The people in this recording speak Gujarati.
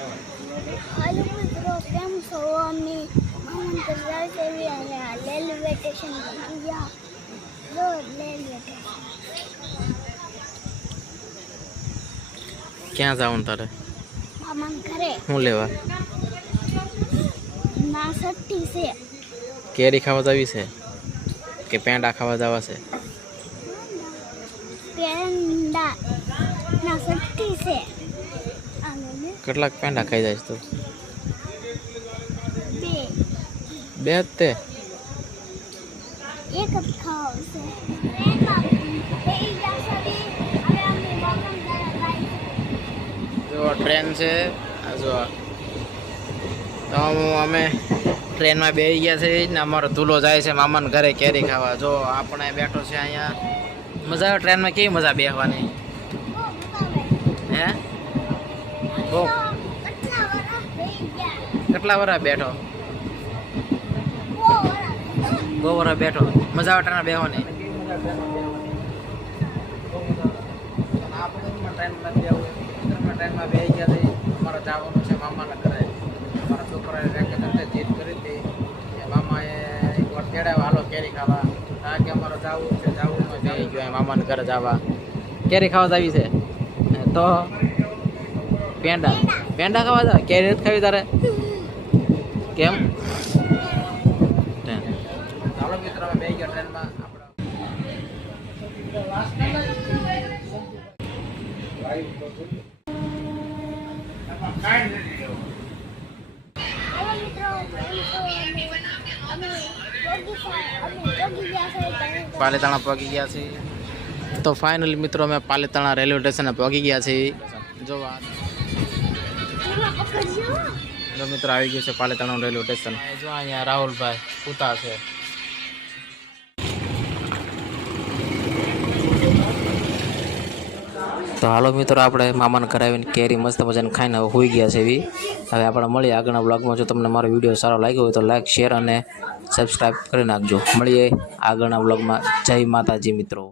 હાલો મિત્રો, કેમ છો? અમે મામન કરાવે છે અને રેલવે સ્ટેશન પર ગયા. લો રેલવે સ્ટેશન. ક્યાં જવાનું તારે? મામન ઘરે. શું લેવા? ના સટ્ટી છે. કેરી ખાવા જવી છે કે પેંડા ખાવા જવા છે? પેંડા ના સટ્ટી છે. કેટલાક પેંડા ખાઈ જાય તું? બે બે જ તે? એક જ ખાવ છે. ટ્રેનમાં બેસી જશો ને હવે અમે મામન ઘરે જાય. જો ટ્રેન છે આ જો. તો અમે ટ્રેનમાં બેસી ગયા છે ને અમારો ધૂલો જાય છે મામાને ઘરે કેરી ખાવા. જો આપણે બેઠો છે અહીંયા. મજા આવે ટ્રેનમાં? કેવી મજા બેસવાની? હે બહુ. કેટલા વરા બેઠો? બહુ વરા બેઠો. મજા આવે ટ્રેનમાં બેસવાની? ટ્રેનમાં બેસી ગયા છે. અમારે જવાનું છે મામાના ઘરે. અમારા છોકરાએ જીદ કરી હતી કે મામાએ એક વાર તેડાવ્યા હાલો કેરી ખાવા. કારણ કે અમારે જવું છે બેસી ગયો મામાના ઘરે જવા. કેરી ખાવા આવી છે તો પેંડા પેંડા ખાવા જા. કેરી નથી ખાવી તારે? કેમ? ચાલો મિત્રો, અમે બેસી ગયા ટ્રેનમાં. હાલો મિત્રો, અમે પહોંચી ગયા છે. પાલીતાણા પહોંચી ગયા છીએ. તો ફાઇનલી મિત્રો અમે પાલીતાણા રેલવે સ્ટેશને પહોંચી ગયા છીએ. જો જો મિત્રો આવી ગયું છે પાલીતાણા રેલવે સ્ટેશન. જો અહીંયા રાહુલભાઈ પૂતા છે. તો હાલો મિત્રો, આપણે મામાને કરાવીને કેરી મસ્ત મજાને ખાઈને હવે હોઈ ગયા છે એવી. હવે આપણે મળીએ આગળના બ્લોગમાં. જો તમને મારો વિડીયો સારો લાગ્યો હોય તો લાઈક, શેર અને સબસ્ક્રાઈબ કરી નાખજો. મળીએ આગળના બ્લોગમાં. જય માતાજી મિત્રો.